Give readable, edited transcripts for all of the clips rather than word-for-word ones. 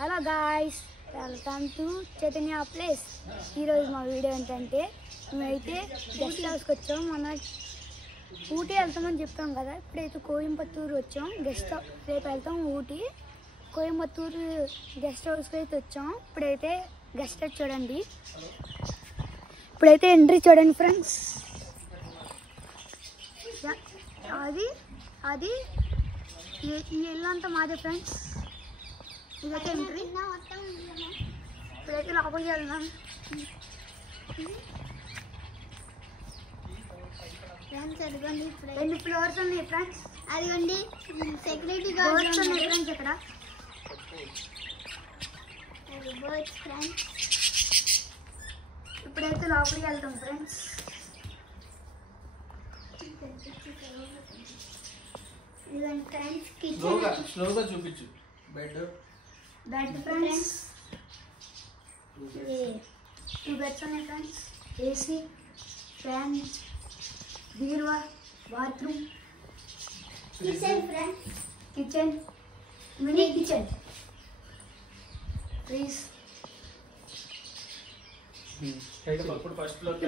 Hello guys, welcome to Chaitanya place. ఈరోజు మా video ఏంటంటే మేమైతే గెస్ట్ హౌస్కి వచ్చాం. మన ఊటీ వెళ్తామని చెప్పాం కదా, ఇప్పుడైతే కోయంబత్తూరు వచ్చాం. రేపు వెళ్తాం ఊటీ. కోయంబత్తూరు గెస్ట్ హౌస్కి అయితే వచ్చాం. ఇప్పుడైతే గెస్ట్ హౌస్ చూడండి. ఇప్పుడైతే ఎంట్రీ చూడండి ఫ్రెండ్స్. అది ఈ ఇల్లు అంతా మాదే ఫ్రెండ్స్. ఇదైతే ఎంట్రీ. ఇప్పుడైతే లోపలికి వెళ్దాం. ఫ్రెండ్స్ అదిగోండి, ఎన్ని ఫ్లోర్స్ ఉన్నాయి ఫ్రెండ్స్? అదిగోండి సెక్యూరిటీ గార్డ్స్ ఉన్నాయి ఫ్రెండ్స్ ఇక్కడ. ఫ్రెండ్స్ ఇప్పుడైతే లోపలికి వెళ్తాం ఫ్రెండ్స్. ఇదిగోండి ఫ్రెండ్స్ స్లోగా చూపించు. బెడ్ ఫ్రెండ్స్, 2 బెడ్స్ ఉన్నాయి ఫ్రెండ్స్. ఏసీ, ఫ్యాన్, బీరువా, bathroom, kitchen friends, kitchen, mini kitchen, freeze. ఇప్పుడైతే ఫస్ట్ ఫ్లోర్కి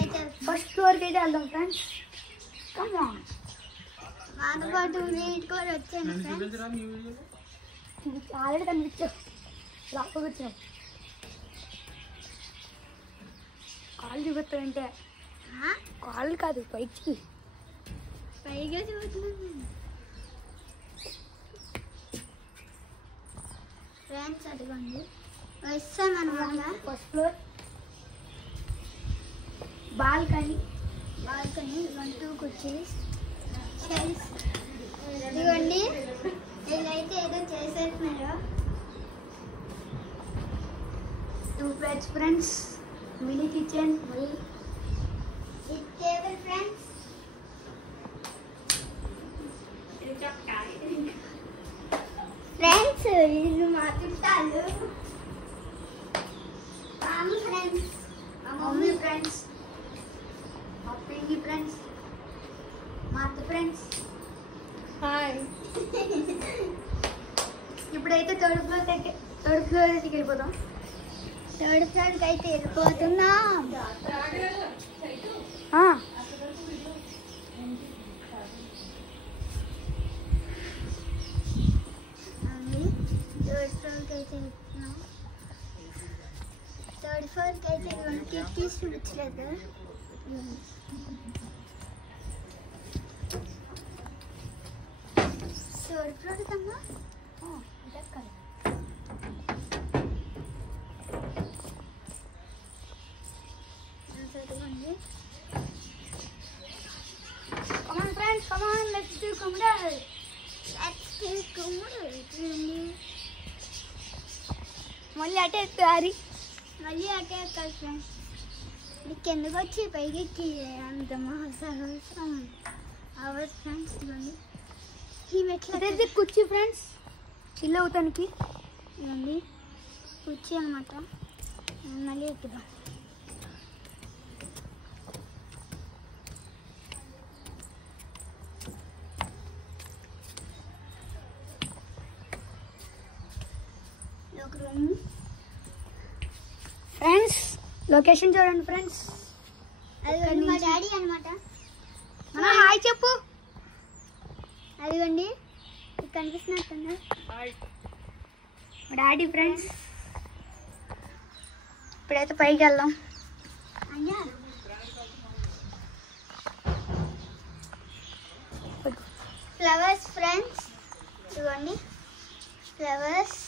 అయితే ఫస్ట్ ఫ్లోర్కి అయితే వెళ్దాం ఫ్రెండ్స్. Come on. మాతో పాటు నీట్ కూడా వచ్చాను ఫ్రెండ్స్. ఆల్రెడీ కనిపించావు. లోపలికి వచ్చావు. కాళ్ళు చూపిస్తావంటే కాళ్ళు కాదు, పైకి పైగా చూస్తున్నాను ఫ్రెండ్స్. అదిగోండి వస్తామన్నమాట. First floor balcony. 1 2 కుర్చీస్, షెల్ఫ్. ఇదిగోండి వీళ్ళైతే ఏదో చేసేస్తున్నారు. 2 బెడ్స్ ఫ్రెండ్స్, మినీ కిచెన్. ఇది టేబుల్ ఫ్రెండ్స్. ఫ్రెండ్స్ వీళ్ళు మా చుట్టాలు. ఫ్రెండ్స్ మా మమ్మీ ఫ్రెండ్స్, మా పిండి ఫ్రెండ్స్, మా అత్త ఫ్రెండ్స్. హాయ్. ఇప్పుడైతే థర్డ్ ఫ్లోర్ అయితే వెళ్ళిపోతాం. థర్డ్ ఫ్లోర్కి అయితే వెళ్ళిపోతున్నాం. థర్డ్ ఫ్లోర్కి అయితే వెళ్తున్నాం. థర్డ్ ఫ్లోర్కి అయితే కిటికీస్ చూపించలేదు. థర్డ్ ఫ్లోర్ కమ్మా. Come on friends, come on, let's do computer. మళ్ళీ అటే ఎత్తారి. మళ్ళీ అటే ఎక్కాలి ఫ్రెండ్స్. నీకు ఎందుకు వచ్చి పైకి ఎక్కి అంత మహాసాహసం అవ్వదు ఫ్రెండ్స్. ఇవ్వండి ఈ మెట్లు అదే కుర్చీ ఫ్రెండ్స్, చిల్ అవుతానికి. ఇవ్వండి కుర్చీ అనమాట. మళ్ళీ ఎక్కుదాం. ఒక రూమ్ ఫ్రెండ్స్. లొకేషన్ చూడండి ఫ్రెండ్స్. అదిగోండి మా డాడీ అనమాట. మన హాయ్ చెప్పు. అదిగోండి కనిపిస్తున్నట్టుందా మా డాడీ ఫ్రెండ్స్. ఇప్పుడైతే పైకి వెళ్దాం. అయ్యా ఫ్లవర్స్ ఫ్రెండ్స్. ఇదిగోండి ఫ్లవర్స్.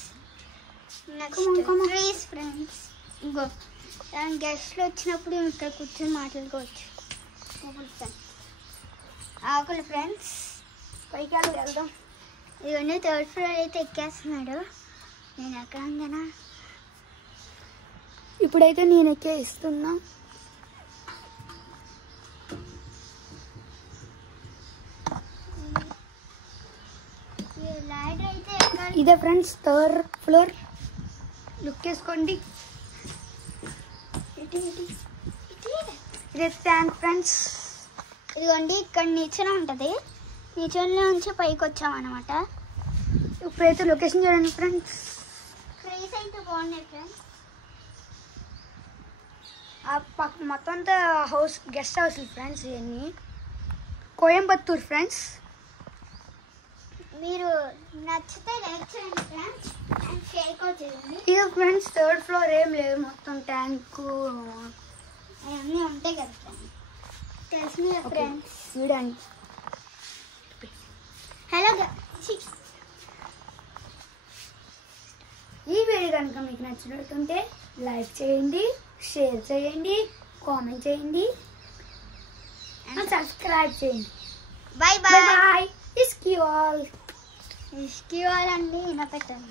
Next trees friends. ఇంకో గెస్ట్లు వచ్చినప్పుడు ఇక్కడ కూర్చొని మాట్లాడుకోవచ్చు. ఆకులు ఫ్రెండ్స్. పైకి వెళ్దాం. ఇవన్నీ థర్డ్ ఫ్లోర్ అయితే ఎక్కేస్తున్నాడు. నేను ఎక్కడంగానా ఇప్పుడైతే నేను ఎక్కేస్తున్నా. లాడర్ అయితే ఎక్కాలి. ఇదే ఫ్రెండ్స్ థర్డ్ ఫ్లోర్. లుక్ వేసుకోండి. ఇదే ట్యాంక్ ఫ్రెండ్స్. ఇదిగోండి ఇక్కడ నిచ్చెన ఉంటుంది. నిజంలో నుంచి పైకి వచ్చామన్నమాట. ఇప్పుడైతే లొకేషన్ చూడండి ఫ్రెండ్స్. ట్రీస్ అయితే బాగున్నాయి ఫ్రెండ్స్. మొత్తం అంతా హౌస్ గెస్ట్ హౌస్ ఫ్రెండ్స్. ఇవన్నీ కోయంబత్తూర్ ఫ్రెండ్స్. మీరు నచ్చితే లైక్ చేయండి ఫ్రెండ్స్ అండ్ షేర్ కూడా చేయండి. ఇది ఫ్రెండ్స్ 3rd ఫ్లోర్ ఏం లేదు, మొత్తం ట్యాంకు అవన్నీ ఉంటాయి కదా ఫ్రెండ్స్. తెలిసింది కదా ఫ్రెండ్స్. చూడండి. హలో ఈ వీడియో కనుక మీకు నచ్చినట్టుంటే లైక్ చేయండి, షేర్ చేయండి, కామెంట్ చేయండి, సబ్స్క్రైబ్ చేయండి. Bye bye. బాయ్. ఇస్కి ఆల్ ఇష్కి వాళ్ళండి వినపెట్టండి.